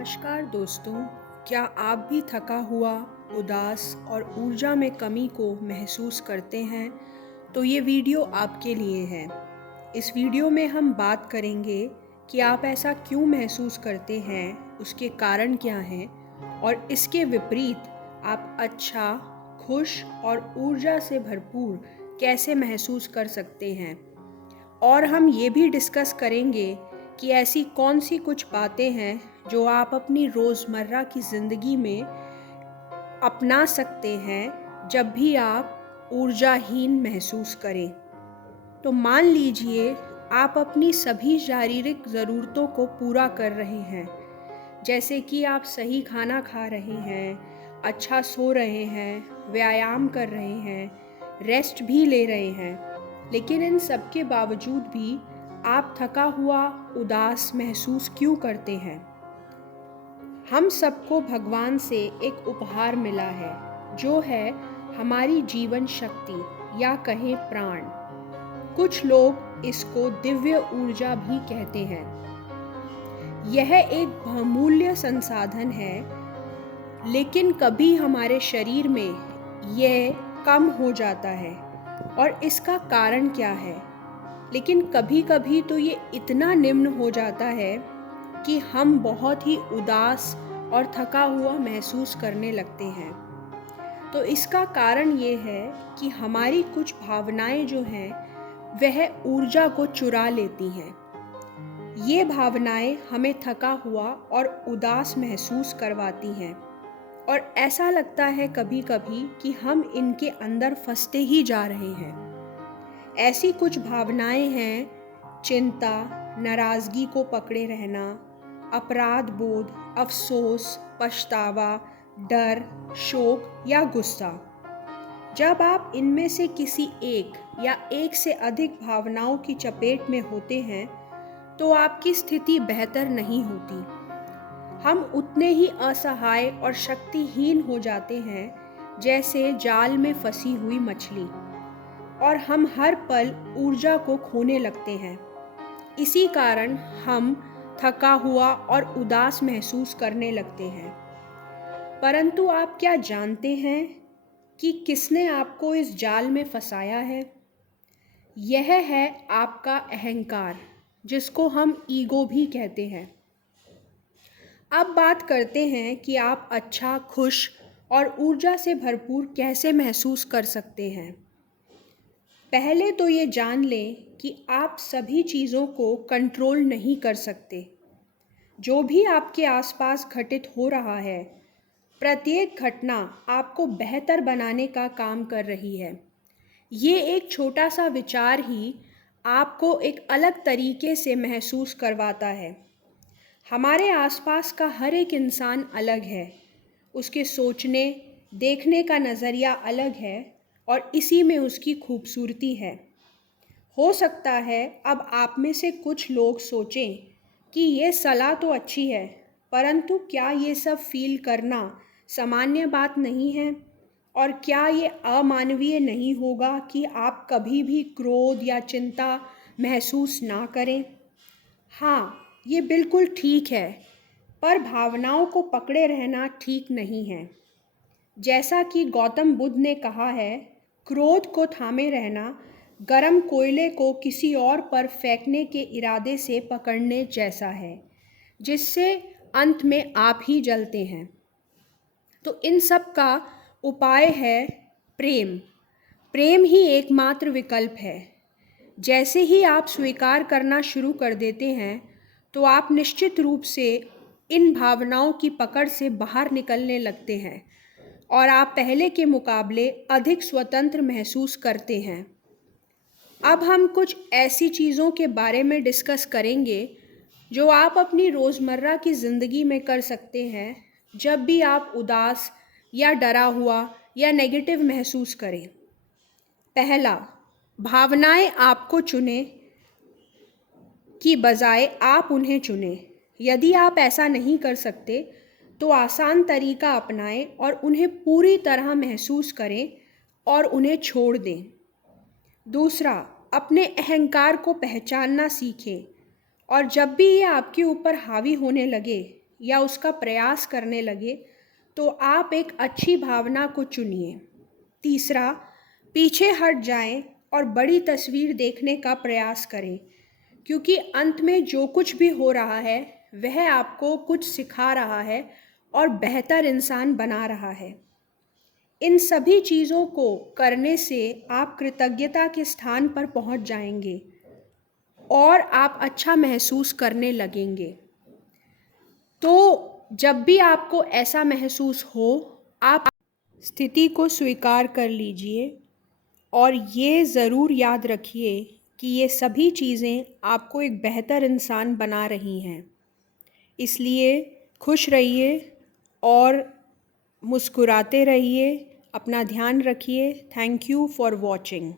नमस्कार दोस्तों, क्या आप भी थका हुआ, उदास और ऊर्जा में कमी को महसूस करते हैं? तो ये वीडियो आपके लिए है। इस वीडियो में हम बात करेंगे कि आप ऐसा क्यों महसूस करते हैं, उसके कारण क्या हैं और इसके विपरीत आप अच्छा, खुश और ऊर्जा से भरपूर कैसे महसूस कर सकते हैं। और हम ये भी डिस्कस करेंगे कि ऐसी कौन सी कुछ बातें हैं जो आप अपनी रोज़मर्रा की ज़िंदगी में अपना सकते हैं जब भी आप ऊर्जाहीन महसूस करें। तो मान लीजिए आप अपनी सभी शारीरिक ज़रूरतों को पूरा कर रहे हैं, जैसे कि आप सही खाना खा रहे हैं, अच्छा सो रहे हैं, व्यायाम कर रहे हैं, रेस्ट भी ले रहे हैं, लेकिन इन सब के बावजूद भी आप थका हुआ, उदास महसूस क्यों करते हैं? हम सबको भगवान से एक उपहार मिला है, जो है हमारी जीवन शक्ति या कहें प्राण। कुछ लोग इसको दिव्य ऊर्जा भी कहते हैं। यह एक बहुमूल्य संसाधन है, लेकिन कभी हमारे शरीर में यह कम हो जाता है। और इसका कारण क्या है? लेकिन कभी-कभी तो ये इतना निम्न हो जाता है कि हम बहुत ही उदास और थका हुआ महसूस करने लगते हैं। तो इसका कारण ये है कि हमारी कुछ भावनाएं जो हैं, वह ऊर्जा को चुरा लेती हैं। ये भावनाएं हमें थका हुआ और उदास महसूस करवाती हैं और ऐसा लगता है कभी-कभी कि हम इनके अंदर फंसते ही जा रहे हैं। ऐसी कुछ भावनाएं हैं चिंता, नाराज़गी को पकड़े रहना, अपराध बोध, अफसोस, पछतावा, डर, शोक या गुस्सा। जब आप इनमें से किसी एक या एक से अधिक भावनाओं की चपेट में होते हैं, तो आपकी स्थिति बेहतर नहीं होती। हम उतने ही असहाय और शक्तिहीन हो जाते हैं जैसे जाल में फंसी हुई मछली, और हम हर पल ऊर्जा को खोने लगते हैं। इसी कारण हम थका हुआ और उदास महसूस करने लगते हैं। परंतु आप क्या जानते हैं कि किसने आपको इस जाल में फंसाया है? यह है आपका अहंकार, जिसको हम ईगो भी कहते हैं। अब बात करते हैं कि आप अच्छा, खुश और ऊर्जा से भरपूर कैसे महसूस कर सकते हैं। पहले तो ये जान लें कि आप सभी चीज़ों को कंट्रोल नहीं कर सकते। जो भी आपके आसपास घटित हो रहा है, प्रत्येक घटना आपको बेहतर बनाने का काम कर रही है। ये एक छोटा सा विचार ही आपको एक अलग तरीके से महसूस करवाता है। हमारे आसपास का हर एक इंसान अलग है। उसके सोचने, देखने का नज़रिया अलग है और इसी में उसकी खूबसूरती है। हो सकता है अब आप में से कुछ लोग सोचें कि ये सलाह तो अच्छी है, परंतु क्या ये सब फील करना सामान्य बात नहीं है? और क्या ये अमानवीय नहीं होगा कि आप कभी भी क्रोध या चिंता महसूस ना करें? हाँ, ये बिल्कुल ठीक है, पर भावनाओं को पकड़े रहना ठीक नहीं है। जैसा कि गौतम बुद्ध ने कहा है, क्रोध को थामे रहना गरम कोयले को किसी और पर फेंकने के इरादे से पकड़ने जैसा है, जिससे अंत में आप ही जलते हैं। तो इन सब का उपाय है प्रेम। प्रेम ही एकमात्र विकल्प है। जैसे ही आप स्वीकार करना शुरू कर देते हैं, तो आप निश्चित रूप से इन भावनाओं की पकड़ से बाहर निकलने लगते हैं और आप पहले के मुकाबले अधिक स्वतंत्र महसूस करते हैं। अब हम कुछ ऐसी चीज़ों के बारे में डिस्कस करेंगे जो आप अपनी रोज़मर्रा की ज़िंदगी में कर सकते हैं जब भी आप उदास या डरा हुआ या नेगेटिव महसूस करें। पहला, भावनाएं आपको चुने की बजाय आप उन्हें चुनें। यदि आप ऐसा नहीं कर सकते, तो आसान तरीका अपनाएं और उन्हें पूरी तरह महसूस करें और उन्हें छोड़ दें। दूसरा, अपने अहंकार को पहचानना सीखें और जब भी ये आपके ऊपर हावी होने लगे या उसका प्रयास करने लगे, तो आप एक अच्छी भावना को चुनिए। तीसरा, पीछे हट जाएं और बड़ी तस्वीर देखने का प्रयास करें, क्योंकि अंत में जो कुछ भी हो रहा है वह आपको कुछ सिखा रहा है और बेहतर इंसान बना रहा है। इन सभी चीज़ों को करने से आप कृतज्ञता के स्थान पर पहुंच जाएंगे और आप अच्छा महसूस करने लगेंगे। तो जब भी आपको ऐसा महसूस हो, आप स्थिति को स्वीकार कर लीजिए और ये ज़रूर याद रखिए कि ये सभी चीज़ें आपको एक बेहतर इंसान बना रही हैं। इसलिए खुश रहिए और मुस्कुराते रहिए। अपना ध्यान रखिए। Thank you for watching.